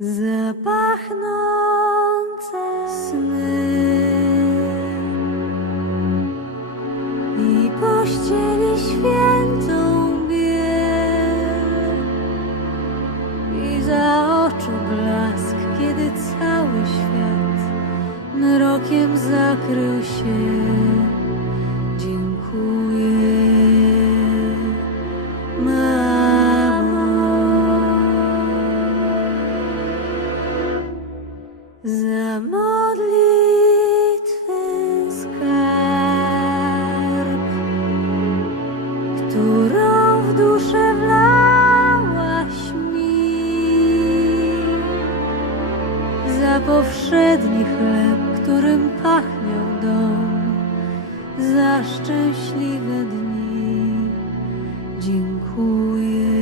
Zapachnące sny i pościeli świętą biel i za oczu blask, kiedy cały świat mrokiem zakrył się. Chleb, którym pachniał dom, za szczęśliwe dni. Dziękuję,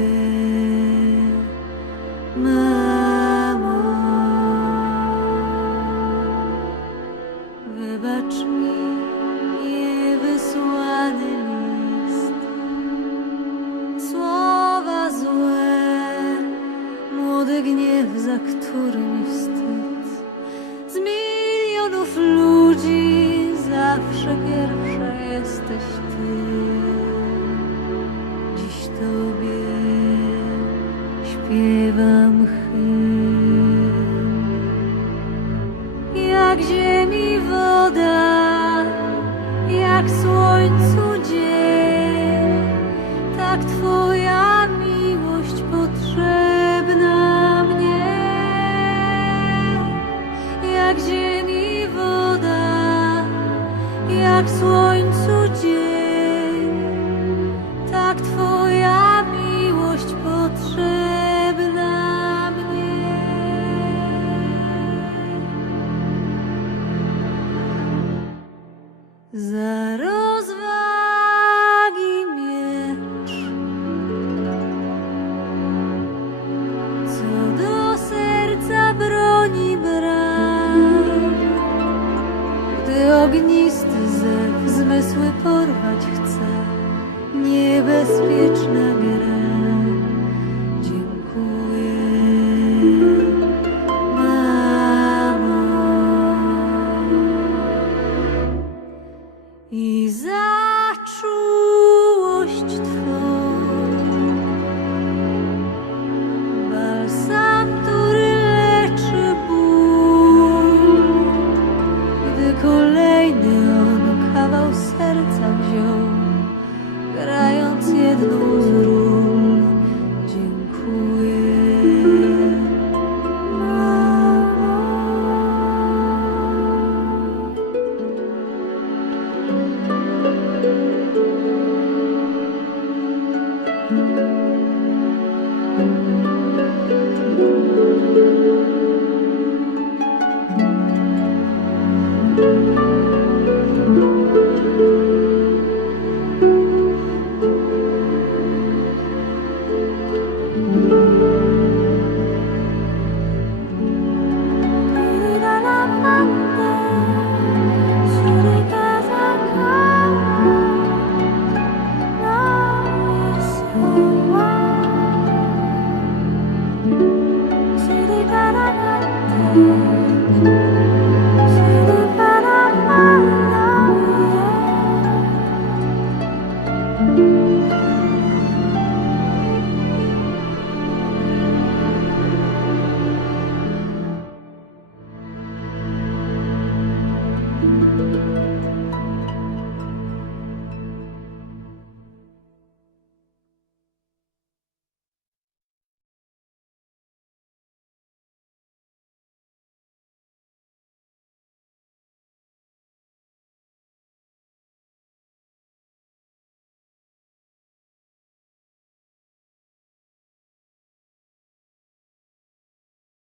Jak ziemi woda, jak słońcu dzień, tak Twoja miłość potrzebna mnie. Jak ziemi woda, jak słońcu Za kolejny Bye.